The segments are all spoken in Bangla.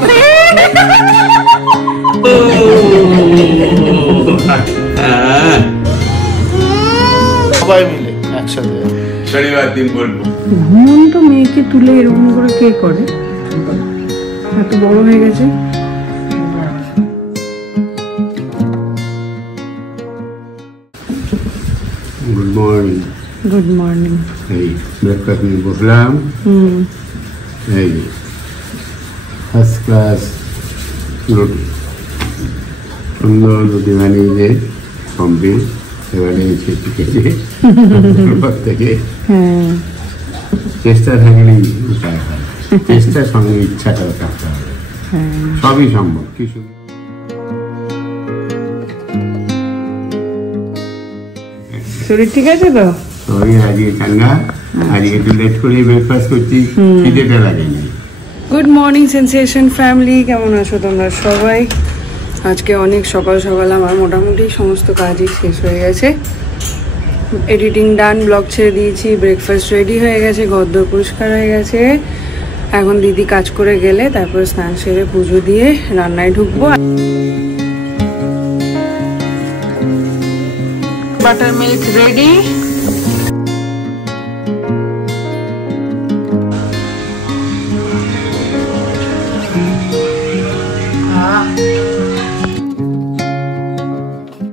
বাপরে সবাই মিলে একসাথে শনিবার দিন বলবো। ঘুমন্ত মেয়েকে তুলে এরকম করে কে করে? এত বড় হয়ে গেছে। Good morning. Good morning. এই ব্রেকফাস্ট নিয়ে বসলাম। এই ফার্স্ট ক্লাস রুটি, সুন্দর রুটি বানিয়েছে কমপ্লিট। এবারে শিখেছে থেকে চেষ্টা থাকলেই উপায় হয়, চেষ্টার সঙ্গে ইচ্ছাটাও থাকতে হবে, সবই সম্ভব। কিছু শরীর ঠিক আছে তো? ওই আজকে ঠান্ডা, আজকে একটু লেট করে ব্রেকফাস্ট করছি, খিদেটা লাগেনি। গুড মর্নিং সেন্সেশন ফ্যামিলি, কেমন আছো তোমরা সবাই? আজকে অনেক সকাল সকাল আমার মোটামুটি সমস্ত কাজই শেষ হয়ে গেছে। এডিটিং ডান, ব্লগ ছেড়ে দিয়েছি, ব্রেকফাস্ট রেডি হয়ে গেছে, ঘরদোর পরিষ্কার হয়ে গেছে। এখন দিদি কাজ করে গেলে তারপর স্নান সেরে পুজো দিয়ে রান্নায় ঢুকবো। Butter milk ready.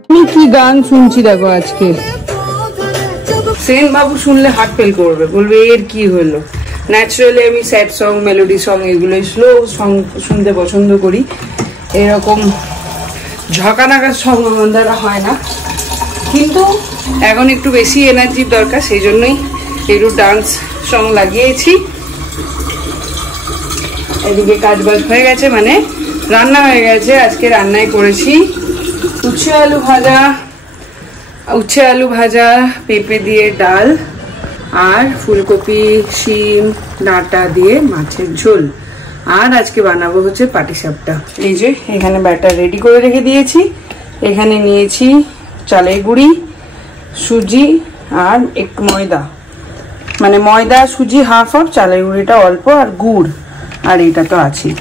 আমি কি গান শুনছি দেখো আজকে, সেন বাবু শুনলে হার্ট ফেল করবে, বলবে এর কি হলো। ন্যাচারালি আমি স্যাড সং, মেলোডি সং, এগুলো স্লো সং শুনতে পছন্দ করি। এরকম ঝকানাকা সং আমার দ্বারা হয় না, কিন্তু এখন একটু বেশি এনার্জির দরকার, সেই জন্যই একটু ডান্স সং লাগিয়েছি। এদিকে কাজ বাজ হয়ে গেছে, মানে রান্না হয়ে গেছে। আজকে রান্নায় করেছি উচ্ছে আলু ভাজা, পেঁপে দিয়ে ডাল, আর ফুলকপি, শিম, ডাঁটা দিয়ে মাছের ঝোল। আর আজকে বানাবো হচ্ছে পাটিসাপটা। এই যে এখানে ব্যাটার রেডি করে রেখে দিয়েছি। এখানে নিয়েছি চালের গুঁড়ি, সুজি আর একটু ময়দা, মানে ময়দা সুজি হাফ হাফ, চালের গুঁড়িটা অল্প, আর গুড়, আর এটা তো আছে।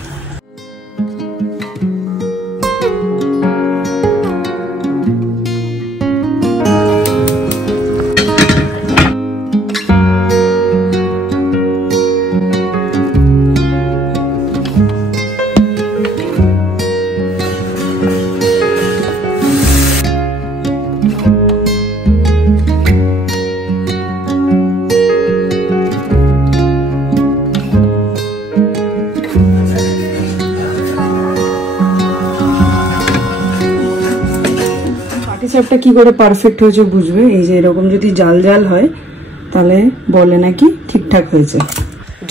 পাটিসাপটা কি করে পারফেক্ট হয়েছে বুঝবে, এই যে এরকম যদি জাল জাল হয় তাহলে বলে নাকি ঠিকঠাক হয়েছে।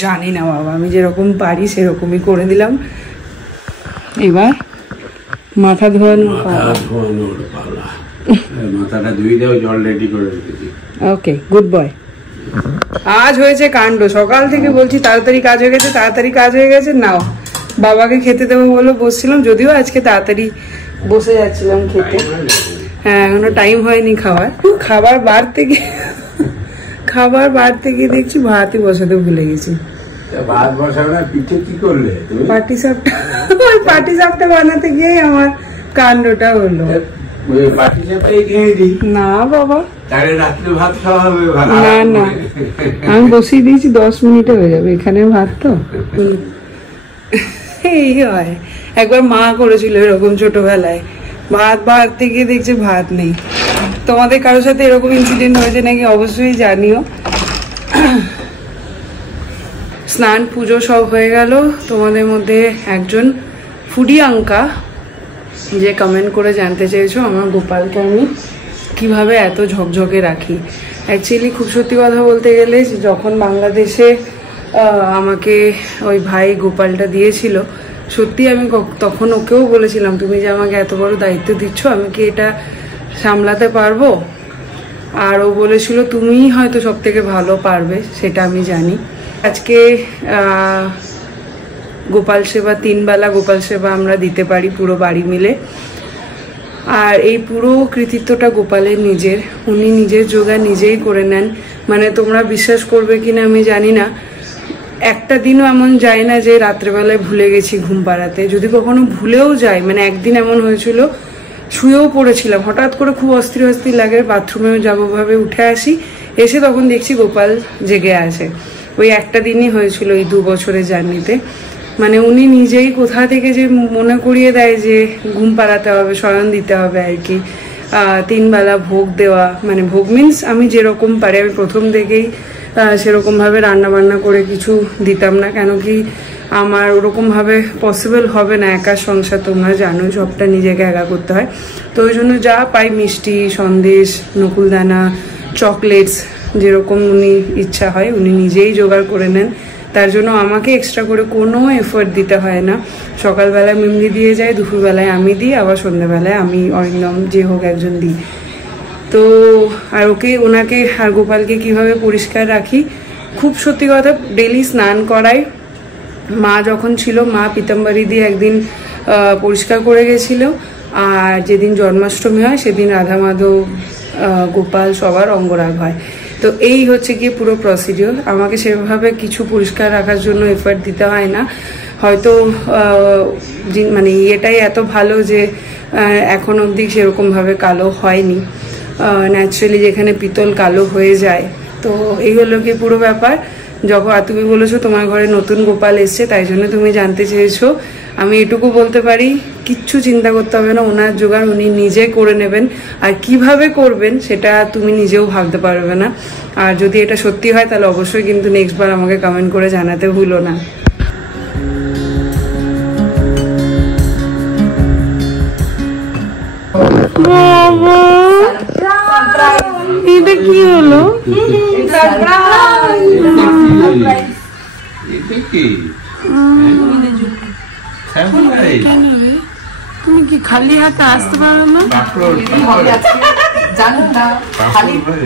জানি না বাবা, আমি যেরকম পারি সেরকমই করে দিলাম। এবার মাথা ধোয়ানো, মাথাটা ধুয়ে দাও, জল রেডি করে রেখেছি। ওকে, গুড বয়। আজ হয়েছে কাণ্ড, সকাল থেকে বলছি তাড়াতাড়ি কাজ হয়ে গেছে, তাড়াতাড়ি কাজ হয়ে গেছে। নাও বাবাকে খেতে দেবো বলে বসছিলাম, যদিও আজকে তাড়াতাড়ি বসে যাচ্ছিলাম খেতে। হ্যাঁ, এখনো টাইম হয়নি খাবার। খাবার বাড়তে গিয়ে দেখছি ভাতই বসাতে ভুলে গেছি। ভাত বসাবে না, পিঠে কি করলে? পাটিসাপটা বানাতে গিয়ে আমার কাণ্ডটা হলো। না বাবা, ভাত খাওয়া হবে না না, আমি বসিয়ে দিয়েছি, 10 মিনিটে হয়ে যাবে। এখানে ভাত তো এই হয়। একবার মা করেছিল এরকম ছোটবেলায়, ভাত বাড়তে গিয়ে দেখছে ভাত নেই। তোমাদের কারোর সাথে এরকম ইনসিডেন্ট হয়েছে নাকি অবশ্যই জানিও। স্নান পুজো সব হয়ে গেল। তোমাদের মধ্যে একজন ফুডি আঙ্কা যে কমেন্ট করে জানতে চেয়েছো আমার গোপালকে আমি কিভাবে এত ঝকঝকে রাখি। অ্যাকচুয়ালি খুব সত্যি কথা বলতে গেলে, যখন বাংলাদেশে আমাকে ওই ভাই গোপালটা দিয়েছিল, সত্যি আমি তখন ওকেও বলেছিলাম, তুমি যে আমাকে এত বড় দায়িত্ব দিচ্ছ, আমি কি এটা সামলাতে পারবো? আর ও বলেছিল তুমিই হয়তো সব থেকে ভালো পারবে, সেটা আমি জানি। আজকে গোপাল সেবা, 3 বেলা গোপাল সেবা আমরা দিতে পারি পুরো বাড়ি মিলে। আর এই পুরো কৃতিত্বটা গোপালের নিজের, উনি নিজের যোগা নিজেই করে নেন। মানে তোমরা বিশ্বাস করবে কিনা আমি জানি না, একটা দিনও এমন যায় না যে রাত্রেবেলায় ভুলে গেছি ঘুম পাড়াতে। যদি কখনো ভুলেও যাই, মানে একদিন এমন হয়েছিল শুয়েও পড়েছিলাম, হঠাৎ করে খুব অস্থির অস্থির লাগে, বাথরুমেও যাবো ভাবে উঠে আসি, এসে তখন দেখছি গোপাল জেগে আছে। ওই একটা দিনই হয়েছিল এই 2 বছরের জার্নিতে। মানে উনি নিজেই কোথা থেকে যে মনে করিয়ে দেয় যে ঘুম পাড়াতে হবে, শয়ন দিতে হবে আর কি, 3 বেলা ভোগ দেওয়া। মানে ভোগ মিন্স আমি যেরকম পারি, আমি প্রথম থেকেই সেরকম ভাবে রান্না বান্না করে কিছু দিতাম না, কেন কি আমার ওরকম ভাবে পসিবল হবে না, একা সংসার তোমরা জানো, সবটা নিজেকে একা করতে হয়। তো ওই জন্য যা পাই মিষ্টি, সন্দেশ, নকুলদানা, চকলেটস, যেরকম উনি ইচ্ছা হয় উনি নিজেই জোগাড় করে নেন। তার জন্য আমাকে এক্সট্রা করে কোনো এফোর্ট দিতে হয় না। সকালবেলায় মিমলি দিয়ে যায়, দুপুরবেলায় আমি দিই, আবার সন্ধ্যাবেলায় আমি অরিন্দম যে হোক একজন দিই। তো আর ওনাকে আর গোপালকে কিভাবে পরিষ্কার রাখি, খুব সত্যি কথা, ডেলি স্নান করাই। মা যখন ছিল, মা পিতাম্বরী দিয়ে একদিন পরিষ্কার করে গেছিল। আর যেদিন জন্মাষ্টমী হয় সেদিন রাধা মাধব, গোপাল সবার অঙ্গরাগ হয়। তো এই হচ্ছে গিয়ে পুরো প্রসিডিওর। আমাকে সেভাবে কিছু পরিষ্কার রাখার জন্য এফর্ট দিতে হয় না। হয়তো মানে এটাই এত ভালো যে এখন অবধি সেরকমভাবে কালো হয়নি। ন্যাচারালি যেখানে পিতল কালো হয়ে যায়। তো এই হলো কি পুরো ব্যাপার। যখন তুমি বলেছো তোমার ঘরে নতুন গোপাল এসছে, তাই জন্য তুমি জানতে চেয়েছো। আমি এটুকু বলতে পারি, কিচ্ছু চিন্তা করতে হবে না, ওনার জোগাড় উনি নিজে করে নেবেন। আর কিভাবে করবেন সেটা তুমি নিজেও ভাবতে পারবে না। আর যদি এটা সত্যি হয় তাহলে অবশ্যই কিন্তু নেক্সট বার আমাকে কমেন্ট করে জানাতে ভুলো না। এটা কি হলো? তুমি কি খালি হাতে আসতে পারো না? জানো না,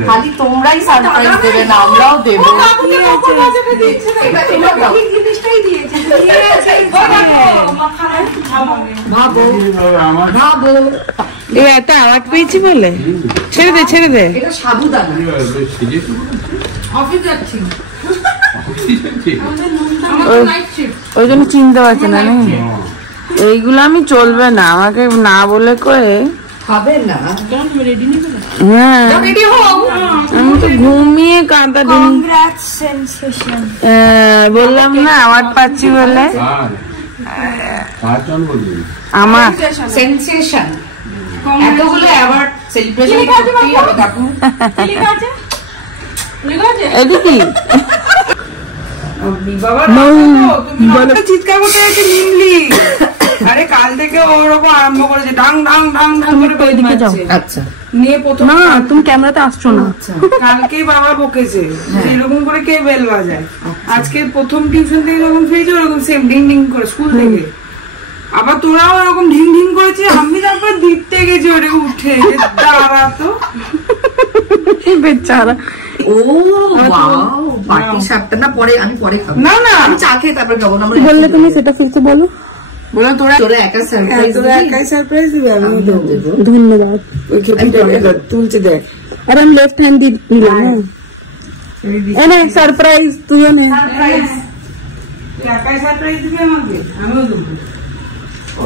খালি তোমরাই সারপ্রাইজ দেবে না, আমরাও দেবো। ভাবো এত আওয়াজ পেয়েছি বলে ছেড়ে দে, ছেড়ে দে। এটা সাবুদানা। অফিস যাচ্ছি, ওই জন্য চিনতে পারছে না। এইগুলো আমি চলবে না, আমাকে না বলে করে খাবে না। হ্যাঁ, আমি তো ঘুমিয়ে কাঁদা দিন বললাম না আওয়াজ পাচ্ছি বলে। আমার সেনসেশন এতগুলো অ্যাওয়ার্ড সেলিব্রেশন করতেই হবে। দেখো এদিকে চিৎকার করতে গেছে মিমলি। আরে কাল থেকে ওরকম আরম্ভ করেছে, ডাং ডাং ডাং ডাং করে বেল মারছে। আচ্ছা, নিয়ে প্রথম না তুমি ক্যামেরাতে আসছো না। কালকেই বাবা বকেছে এরকম করে কে বেল বাজায়। আজকে প্রথম টিউশন থেকে যখন ফিরেছে ওরকম সেম ডিং ডিং করে স্কুল থেকে। আবার তোরাও এরকম ঢিং ঢিং করেছে। আমি তারপর দিতে গেছি ওরে উঠে, দাঁড়া তো বেচারা। ও ওয়াও, পার্টি সাপটা না পরে, আমি পরে খাবো। না না, আমি চা খেয়ে তারপর খাবো। আমরা বললে তুমি সেটা ফিরতে বলো। বলো তোরা একা সারপ্রাইজ, তোরা একাই সারপ্রাইজ দিবে, আমি দেবো। ধন্যবাদ। ওই তুলছে দেখ। আর আমি লেফট হ্যান্ড দিয়ে নিলাম। এনে সারপ্রাইজ, তুইও নে। একাই সারপ্রাইজ দিবে আমাকে, আমিও দেবো। ও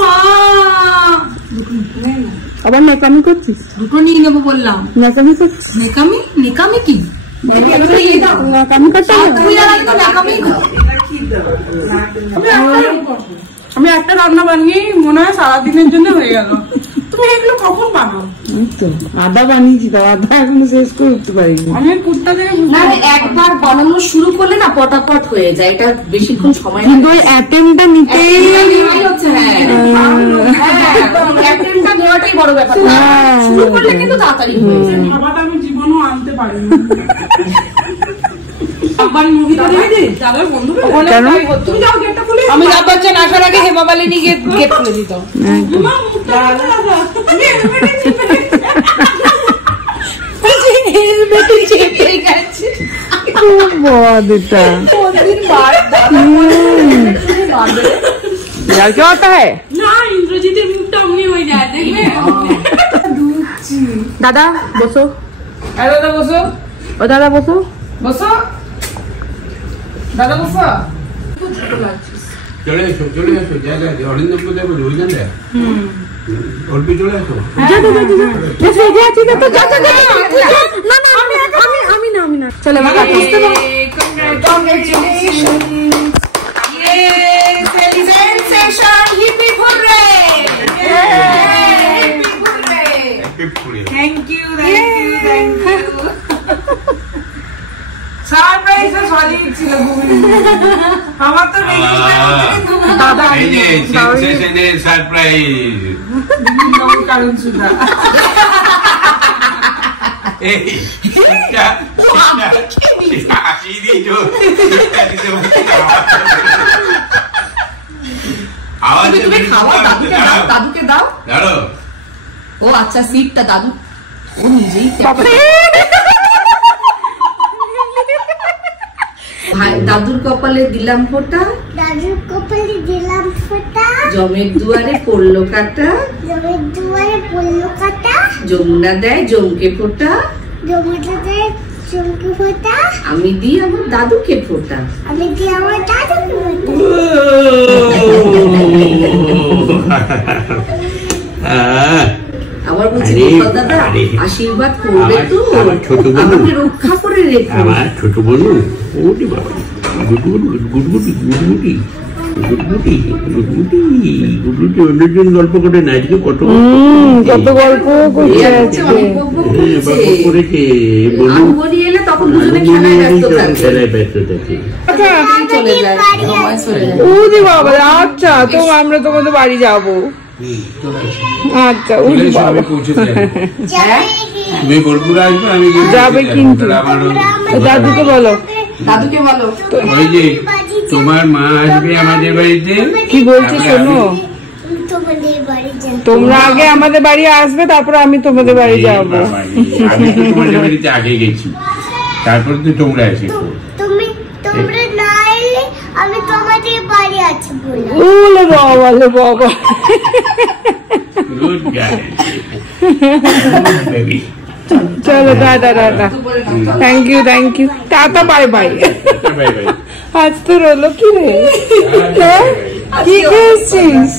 মা, আবার নেকামি করছিস? দুটো নিয়ে নেবো বললাম। নেকামি করছিস? নেকামি? নেকামি কি? নেকামি করতে আমি একটা রান্না বানিয়ে মনে হয় সারাদিনের জন্য হয়ে গেল। তুমি এগুলো কখন বানাও? আদা বানিয়েছি তো, আদা এখনো শেষ করে উঠতে পারিনি। আমি কুর্তা থেকে একবার বানানো শুরু করলে না পটাপট হয়ে যায়, এটা বেশিক্ষণ সময় কিন্তু ওই অ্যাটেম্পটা নিতেই হচ্ছে। অ্যাটেম্পটা নেওয়াটাই বড় ব্যাপার, শুরু করলে কিন্তু তাড়াতাড়ি হয়ে যায়। খাবারটা আমি জীবনও আনতে পারিনি। অমিতাভ বচ্চন আসার আগে হেমা মালিনী গেট খুলে দিত। क्या होता है ना, इंद्रजीतेर मुखটা অমনি হয়ে যায় দেখবে। দাদা বসো। দাদা বসো। ও দাদা বসো। বসো। দাদা গুফা চলে এসো জায়গা অরিন্দম কোথায় বলি ওইখান থেকে অল্প চলে এসো আমি না চলে Thank you. সারপ্রাইজ ছিল আমার তো দাদা এই যে সেনসেশনের সারপ্রাইজ কারণ সুদা এই এটা আসি দিও আওয়াজ তুমি খাওয়া দাদুকে দাও দাঁড়ো ও আচ্ছা সিটটা দাদু ও নিজেই দাদুর কপালে দিলাম ফোঁটা জমের দুয়ারে পড়লো কাটা যমুনা দেয় জমকে ফোঁটা আমি দিই আমার দাদুকে ফোঁটা আবার বলছি দাদা আশীর্বাদ করবে তো আমাকে রক্ষা করে রেখো আমার ছোট বনু ওটি বাবা গুডগুটি অন্যজন গল্প করে না আজকে কত গল্প করেছে এলে তখন দুজনে খেলায় ব্যস্ত থাকে চলে যায় বাবা আচ্ছা তো আমরা তোমাদের বাড়ি যাবো আচ্ছা তুমি বোলপুরে আসবে আমি যাবে কিন্তু দাদুকে বলো ওই যে তোমার মা আসবে আমাদের বাড়িতে কি বলছি শোনো তোমরা আগে আমাদের বাড়ি আসবে তারপরে আমি তোমাদের বাড়ি যাবো আমি তো তোমাদের বাড়িতে আগে গেছি তারপরে তো তোমরা এসেছো আমি তোমাদের বাড়ি আছি বাবা গুড গার্ল বেবি চলো tata thank you tata bye bye আজ তো রইলো কি রে কি খেয়েছিস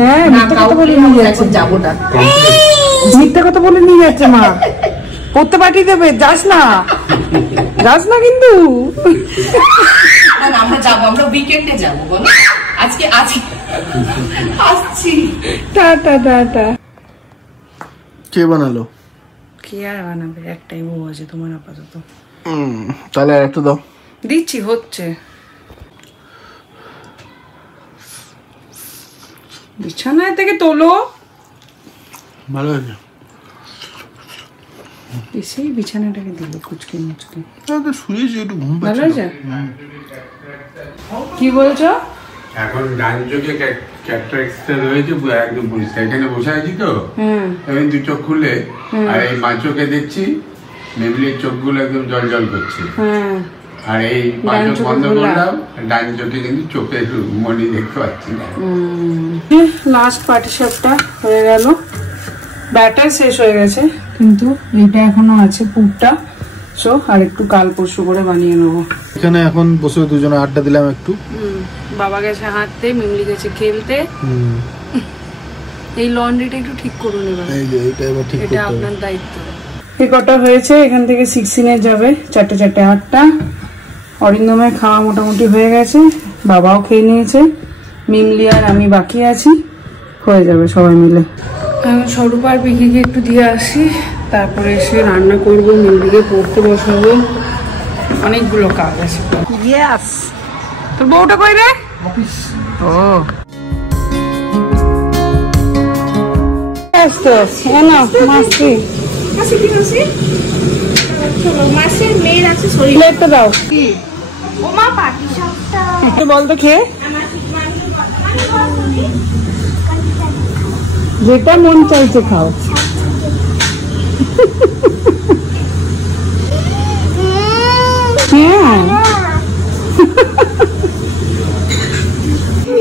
হ্যাঁ মিথ্যা কথা বলে নিয়ে যাচ্ছে যাবো না মিথ্যা কথা বলে নিয়ে যাচ্ছে মা পড়তে পাঠিয়ে দেবে যাস না কিন্তু আমরা যাবো আমরা উইকেন্ডে যাবো বলো আজকে আসছি টাটা কে বানালো? কি আর বানাবে, একটাই বউ আছে তোমার আপাতত। তাহলে আর একটু দাও। দিচ্ছি, হচ্ছে। বিছানায় থেকে তোলো। ভালো হয়েছে। সেই বিছানাটাকে দিল কুচকে মুচকে। শুয়েছি একটু ঘুম পাচ্ছে। ভালো হয়েছে? কি বলছো? এখন ডান চোখে ক্যাটারাক্টটা রয়েছে, একদম পরিষ্কার। এখানে বসে আছি তো, এখন দু চোখ খুলে আর এই মা চোখে দেখছি মেমলির চোখগুলো একদম জল জল করছে। আর এই পা চোখ বন্ধ করলাম, ডান চোখে কিন্তু চোখে একটু মনি দেখতে পাচ্ছি না। লাস্ট পাটিসাপটা হয়ে গেল, ব্যাটার শেষ হয়ে গেছে, কিন্তু এটা এখনো আছে পুরটা। সো আর একটু কাল পরশু করে বানিয়ে নেবো। এখানে এখন বসে দুজনে আড্ডা দিলাম একটু। বাবা গেছে হাঁটতে, মিমলি গেছে খেলতে। এই লন্ড্রিটা একটু ঠিক করুন এবার। এটা আপনার দায়িত্ব। এই কটা হয়েছে, এখান থেকে 16 যাবে, 4টে 4টে 8টা। অরিন্দমের খাওয়া মোটামুটি হয়ে গেছে, বাবাও খেয়ে নিয়েছে, মিমলি আর আমি বাকি আছি, হয়ে যাবে সবাই মিলে। স্বরূপ আর পিকিকে একটু দিয়ে আসি, তারপরে এসে রান্না করবো, মিমলিকে পড়তে বসাবো, অনেকগুলো কাজ আছে। ইয়েস, তোর বউটা কই রে? ও মাসি মাসের মেয়ের আছে শরীর দাও। ও মা পাটিসাপটা বলতো খেয়ে যেটা মন চাইছে খাও।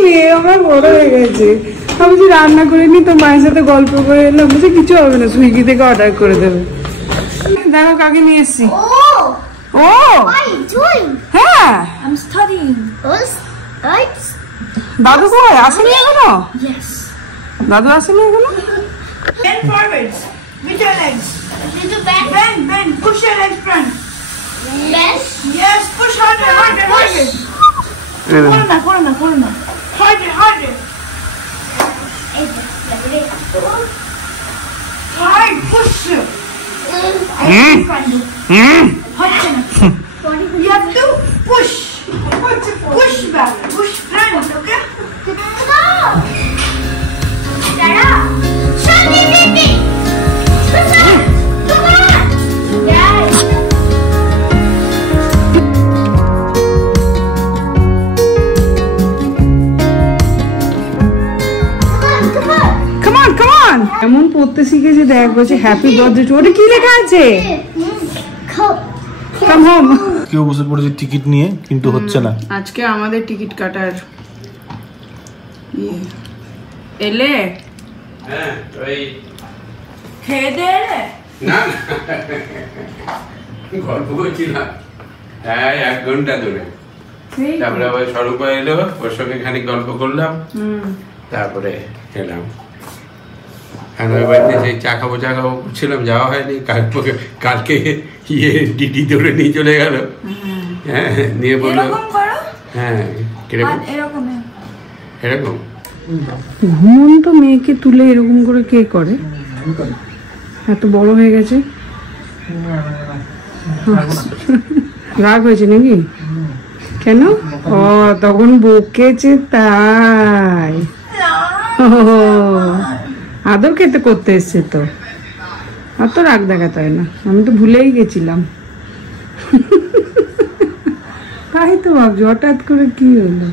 মেয়ে আমার বড় হয়ে গেছে, আমি যে রান্না করিনি, তো মায়ের সাথে গল্প করে এলাম, বুঝে কিছু হবে না, সুইগি থেকে অর্ডার করে দেবে। দেখো কাকে নিয়ে এসছি। ও What are you doing? হ্যাঁ, I'm studying. Right? দাদু কই আসেনি এখনো? Yes. দাদু আসেনি এখনো? Bend forwards with your legs. Did you bend? Bend. Push your legs front. Bend? Yes, push harder. Corona. Harder. Hard push. You have to push. Push back. Push front. Okay. Dada! Show me, baby! Come on! Yes! Come on! এমন পড়তে শিখেছে দেখ, বলছে হ্যাপি বার্থডে টু। ওটা কি লেখা আছে? Come home. কেউ বসে পড়েছে টিকিট নিয়ে, কিন্তু হচ্ছে না। আজকে আমাদের টিকিট কাটার এলে হ্যাঁ ওই খেয়ে দে না গল্প করছিলাম হ্যাঁ 1 ঘন্টা ধরে। তারপরে আবার স্বরূপা এলো, ওর সঙ্গে খানিক গল্প করলাম, তারপরে এলাম। আর ওই বাড়িতে সেই চা খাবো করছিলাম, যাওয়া হয়নি। কালকে ডিটি ধরে নিয়ে চলে গেল। হ্যাঁ নিয়ে বললো এরকম করো। হ্যাঁ কিরকম এরকম ঘুমন্ত মেয়েকে তুলে এরকম করে কে করে? এত বড় হয়ে গেছে, রাগ হয়েছে নাকি? কেন? ও তখন বকেছে তাই। আদর খেতে করতে এসছে তো, আর তো রাগ দেখাতে হয় না। আমি তো ভুলেই গেছিলাম। তাই তো ভাবছি হঠাৎ করে কি হলো।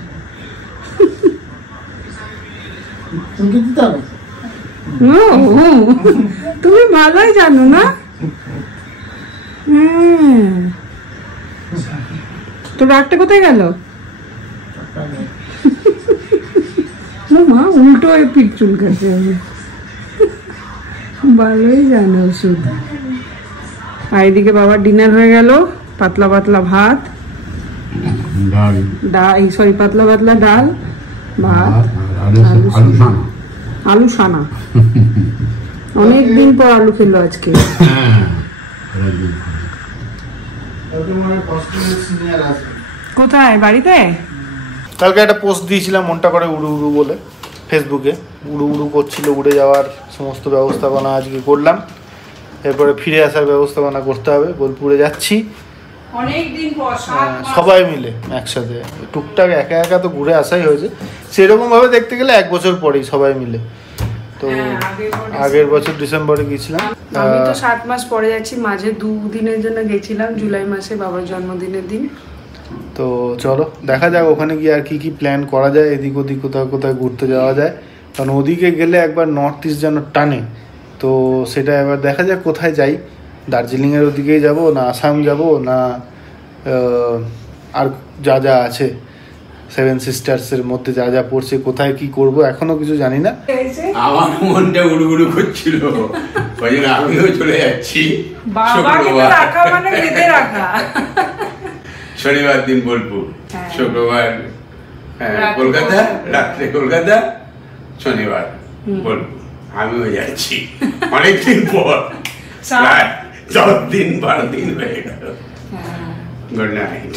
তুমি ভালোই জানো না? তো রাগটা কোথায় গেল? মা উল্টো হয়ে পিঠ চুলকাচ্ছে। ভালোই জানো শুধু। আর এদিকে বাবার ডিনার হয়ে গেল, পাতলা ভাত, পাতলা ডাল, ভাত, আলু সানা। অনেকদিন পর আলু খেলো আজকে। কোথায়? বাড়িতে? কালকে একটা পোস্ট দিয়েছিলাম মনটা করে উড়ু উড়ু বলে, ফেসবুকে। উড়ু উড়ু করছিল, উড়ে যাওয়ার সমস্ত ব্যবস্থাপনা আজকে করলাম। এরপরে ফিরে আসার ব্যবস্থাপনা করতে হবে। বোলপুরে যাচ্ছি অনেকদিন পর সবাই মিলে একসাথে। টুকটাক একা তো ঘুরে আসাই হয়েছে, সেরকম ভাবে দেখতে গেলে 1 বছর পরেই সবাই মিলে। তো আগের বছর ডিসেম্বরে গিয়েছিলাম। আমি তো 7 মাস পরে যাচ্ছি, মাঝে 2 দিনের জন্য গেছিলাম জুলাই মাসে বাবার জন্মদিনের দিন। তো চলো দেখা যাক ওখানে গিয়ে আর কি প্ল্যান করা যায়, এদিক ওদিক কোথায় ঘুরতে যাওয়া যায়। কারণ ওদিকে গেলে একবার নর্থ ইস্ট যেন টানে, তো সেটা এবার দেখা যাক কোথায় যাই। দার্জিলিংয়ের ওদিকেই যাব, না আসাম যাব, না আর যা আছে 7 সিস্টার্সের মধ্যে যা পড়ছে, কোথায় কি করব এখনো কিছু জানি না। আমার মনটা উড়ু উড়ু করছিল, ওই জন্য আমিও চলে যাচ্ছি। শনিবার দিন বোলপুর, শুক্রবার কলকাতা, রাত্রে কলকাতা, শনিবার বোলপুর। আমিও যাচ্ছি অনেকদিন পর, প্রায় 10 দিন 12 দিন হয়ে গেল। Good night.